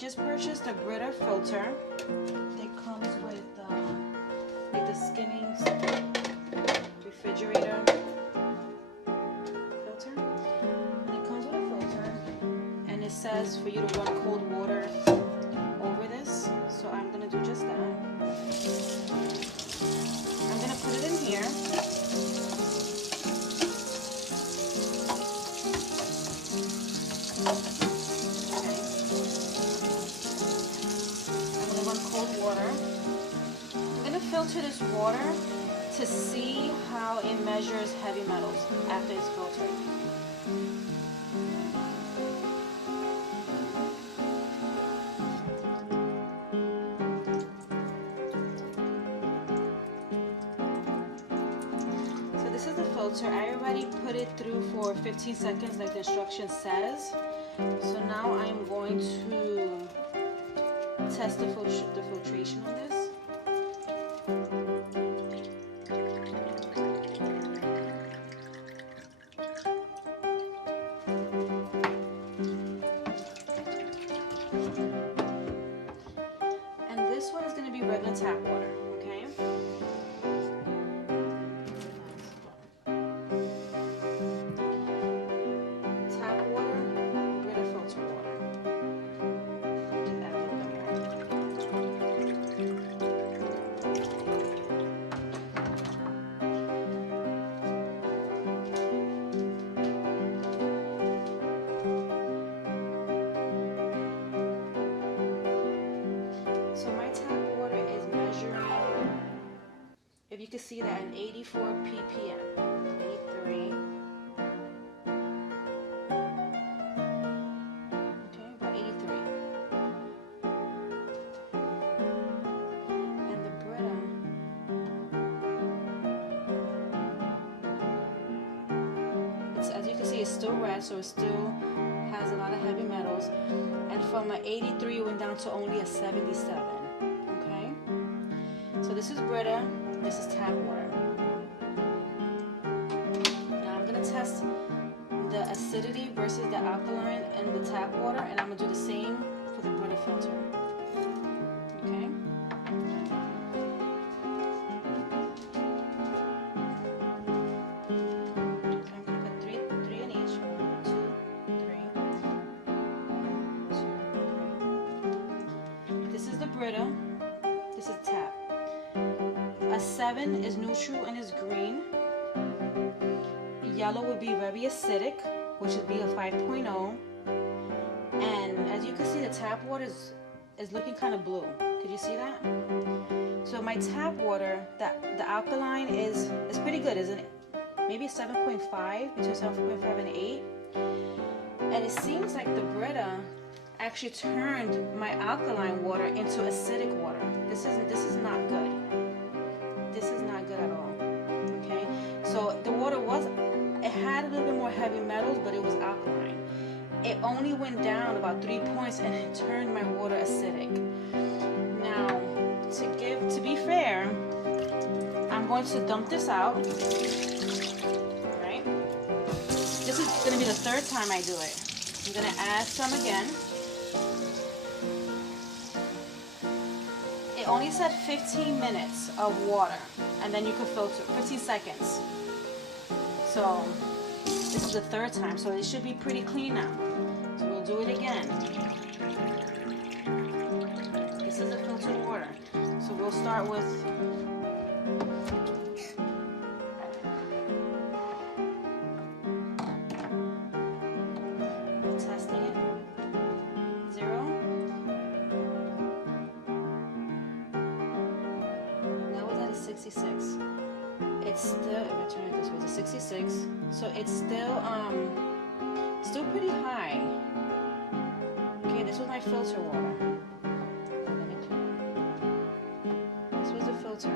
just purchased a Brita filter. It comes with like the skinning refrigerator filter. And it comes with a filter, and it says for you to run cold water over this. So I'm gonna do just that. I'm gonna put it in here. Filter this water to see how it measures heavy metals after it's filtered. So this is the filter. I already put it through for 15 seconds like the instruction says. So now I'm going to test the filtration on this. This one is going to be regular tap water, okay? Tap water, Brita filter water. Just add a little bit more. So my tap water is measuring, if you can see that, an 84 ppm, 83, okay, about 83. And the Brita, as you can see, it's still red, so it still has a lot of heavy metals. And from an 83 it went down to only a 77. Okay, so this is Brita, this is tap water. Now I'm gonna test the acidity versus the alkaline in the tap water, and I'm gonna do the same for the Brita filter. Okay. Brita, this is tap. A 7 is neutral and is green. Yellow would be very acidic, which would be a 5.0. And as you can see, the tap water is looking kind of blue. Could you see that? So my tap water, the alkaline is pretty good, isn't it? Maybe 7.5, between 7.5 and 8. And it seems like the Brita actually turned my alkaline water into acidic water. This is not good. This is not good at all. Okay, so the water it had a little bit more heavy metals, but it was alkaline. It only went down about 3 points and it turned my water acidic. Now, to be fair, I'm going to dump this out. Right? This is going to be the third time I do it. I'm going to add some again. It only said 15 minutes of water, and then you can filter 15 seconds. So this is the third time, so it should be pretty clean now. So we'll do it again. This is the filtered water. So we'll start with testing it. 0. That was at a 66. It's still, if I turn it this way, it's a 66. So it's still pretty high. Okay, this was my filter water. This was the filter.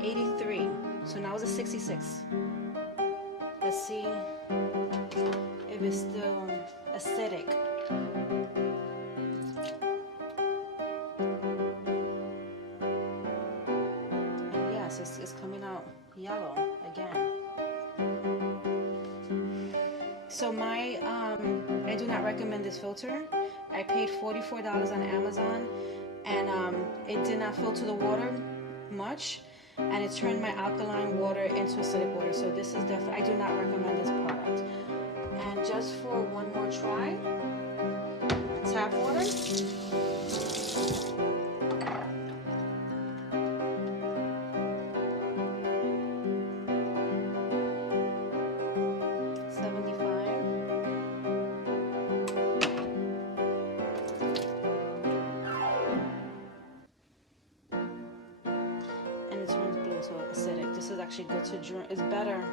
83. So now it's a 66. Let's see if it's still acidic. And yes, it's coming out yellow again. So I do not recommend this filter I paid $44 on Amazon, and it did not filter the water much, and it turned my alkaline water into acidic water. So this is definitely, I do not recommend this product. And just for one more try, tap water. 75. And it turns blue, so acidic. This is actually good to drink. It's better